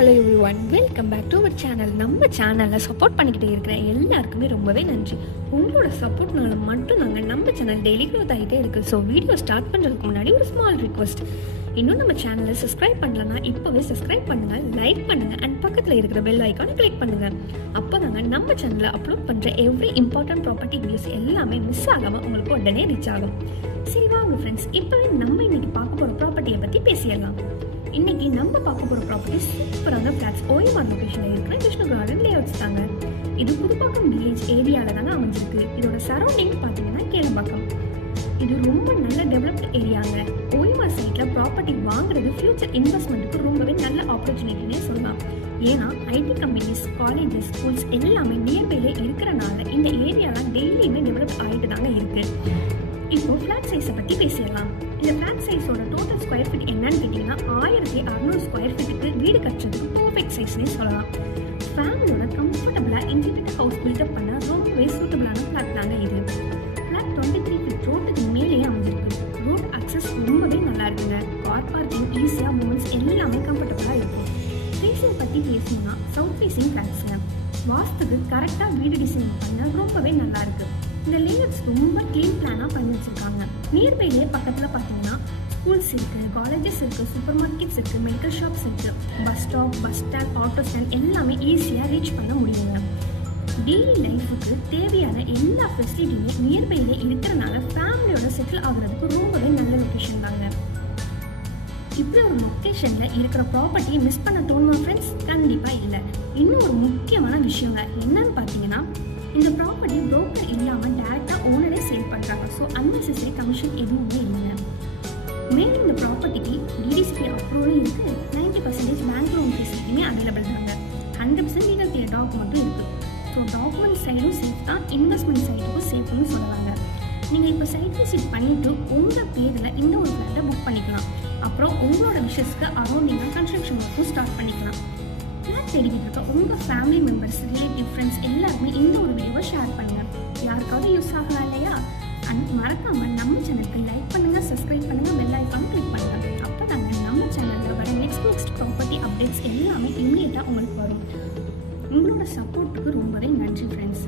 Hello everyone, welcome back to our channel. நம்ம சேனலில் support பண்ணிக்கிட்டே இருக்கிற எல்லாருக்குமே ரொம்பவே நன்றி. உங்களோட சப்போர்ட்னால மட்டும் நம்ம சேனல் டெய்லி க்ரோத் ஆகிட்டே இருக்குது. ஸோ வீடியோ ஸ்டார்ட் பண்ணுறதுக்கு முன்னாடி ஒரு ஸ்மால் ரிக்வஸ்ட், இன்னும் நம்ம சேனலை சப்ஸ்கிரைப் பண்ணலன்னா இப்போவே சப்ஸ்கிரைப் பண்ணுங்கள், லைக் பண்ணுங்கள் அண்ட் பக்கத்தில் இருக்கிற பெல் ஐக்கானை கிளிக் பண்ணுங்கள். அப்போ நம்ம சேனலில் அப்லோட் பண்ணுற எவ்ரி இம்பார்ட்டன்ட் ப்ராப்பர்ட்டி வீடியோஸ் எல்லாமே மிஸ் ஆகாமல் உங்களுக்கு உடனே ரீச் ஆகும். சரி வாங்க ஃப்ரெண்ட்ஸ், இப்போவே நம்ம இன்னைக்கு பார்க்க போகிற ப்ராப்பர்ட்டியை பற்றி பேசிடலாம். இன்னைக்கு நம்ம பார்க்க போகிற ப்ராப்பர்ட்டி சூப்பரான ஃபிளாட்ஸ் OMR லொகேஷனில் இருக்கிற விஷ்ணு கார்டன் லேஅவுட்ஸ் தாங்க. இது புதுப்பாக்கம் வில்லேஜ் ஏரியாவில் தாங்க அமைஞ்சிருக்கு. இதோட சரௌண்டிங் பார்த்தீங்கன்னா கேளம்பாக்கம். இது ரொம்ப நல்ல டெவலப்டு ஏரியாங்க. OMR சைட்டில் ப்ராப்பர்ட்டி வாங்குறது ஃபியூச்சர் இன்வெஸ்ட்மெண்ட்டுக்கு ரொம்பவே நல்ல ஆப்பர்ச்சுனிட்டினே சொல்லலாம். ஏன்னா ஐடி கம்பெனிஸ், காலேஜஸ், ஸ்கூல்ஸ் எல்லாமே நியர்பைலே இருக்கிறனால இந்த ஏரியாலாம் டெய்லியுமே டெவலப் ஆகிட்டு தாங்க இருக்கு. இப்போ ஃபிளாட் சைஸை பற்றி பேசிடலாம். இந்த ஃபிளாட் சைஸோட டோட்டல் ஸ்கொயர் ஃபீட் என்னன்னு கேட்டிங்கன்னா 1600 ஸ்கொயர் ஃபீட்டுக்கு வீடு கட்டுறதுக்கு பர்ஃபெக்ட் சைஸ்னே சொல்லலாம். ஃபேமிலியோட கம்ஃபர்டபுளாக இண்டிபெண்டன்ட் ஹவுஸ் பில்டப் பண்ண ரொம்பவே சூட்டபிளான ஃபிளாட் தாங்க இது. ஃபிளாட் 23 ஃபீட் ரோட்டுக்கு மேலேயே அமைஞ்சிருக்கு. ரோட் அக்சஸ் ரொம்பவே நல்லா இருக்குங்க. கார் பார்க்கிங், ஈஸியாக மூமெண்ட்ஸ் எல்லாமே கம்ஃபர்டபுளாக இருக்கும். ஃபேஸிங் பற்றி பேசணும்னா சவுத் ஃபேஸிங் ஃபிளாட்ஸுங்க. வாஸ்துக்கு கரெக்டாக வீடு டிசைன் பண்ண ரொம்பவே நல்லா இருக்கு. இந்த லேஅவுட்ஸ் ரொம்ப க்ளீன் பிளானாக பண்ணி வச்சுருக்காங்க. நியர்பைலே பக்கத்தில் பார்த்தீங்கன்னா ஸ்கூல்ஸ் இருக்குது, காலேஜஸ் இருக்குது, சூப்பர் மார்க்கெட்ஸ் இருக்குது, மெடிக்கல் ஷாப்ஸ் இருக்குது, bus stop, bus stand, auto stand எல்லாமே ஈஸியாக ரீச் பண்ண முடியுங்க. டெய்லி லைஃபுக்கு தேவையான எல்லா ஃபெசிலிட்டியுமே நியர்பைலே இருக்கிறனால ஃபேமிலியோட செட்டில் ஆகுறதுக்கு ரொம்பவே நல்ல லொக்கேஷன் தாங்க. இப்படி ஒரு லொக்கேஷனில் இருக்கிற ப்ராப்பர்ட்டியை மிஸ் பண்ண தோணுமா ஃப்ரெண்ட்ஸ்? கண்டிப்பாக இல்லை. இன்னும் ஒரு முக்கியமான விஷயங்க என்னன்னு பார்த்தீங்கன்னா, இந்த ப்ராப்பர்ட்டி புரோக்கர் இல்லாமல் டேரெக்டாக ஓனரே சேல் பண்ணுறாங்க. ஸோ அன்னெசரி கமிஷன் எதுவுமே இல்லைங்க. மேலும் இந்த ப்ராப்பர்ட்டிக்கு டிடிசிபி அப்ரூவல் இருக்குது. 90% பேங்க் லோன் ஃபெசிலிட்டியுமே அவைலபிள் தாங்க. 100% லீகல் கிளியர் டாக்குமெண்ட்டும் இருக்குது. ஸோ டாக்குமெண்ட் சைடும் சேஃப் தான், இன்வெஸ்ட்மெண்ட் சைடுக்கும் சேஃப்னு சொல்லலாங்க. நீங்கள் இப்போ சைட் விசிட் பண்ணிவிட்டு உங்கள் பேரில் இந்த ஒரு ஃப்ளாட்டை புக் பண்ணிக்கலாம். அப்புறம் உங்களோட விஷஸ்க்கு அரௌண்டிங்காக கன்ஸ்ட்ரக்ஷன் ஒர்க்கும் ஸ்டார்ட் பண்ணிக்கலாம். ஃப்ளாட் தேடிக்கிட்டு இருக்க உங்கள் ஃபேமிலி மெம்பர்ஸ், ரிலேட்டிவ், ஃப்ரெண்ட்ஸ் எல்லாருமே இந்த ஒரு வீடியோவை ஷேர் பண்ணுங்கள். யாருக்காவது யூஸ் ஆகலாம் இல்லையா? அண்ட் மறக்காமல் நம்ம சேனலுக்கு லைக் பண்ணுங்கள், சப்ஸ்கிரைப் பண்ணுங்கள், பெல் ஐக்கான் கிளிக் பண்ணுங்கள். அப்போ நம்ம சேனலில் வர நெக்ஸ்ட் ப்ராப்பர்ட்டி அப்டேட்ஸ் எல்லாமே இமீடியட்டாக உங்களுக்கு வரும். உங்களோட சப்போர்ட்டுக்கு ரொம்பவே நன்றி ஃப்ரெண்ட்ஸ்.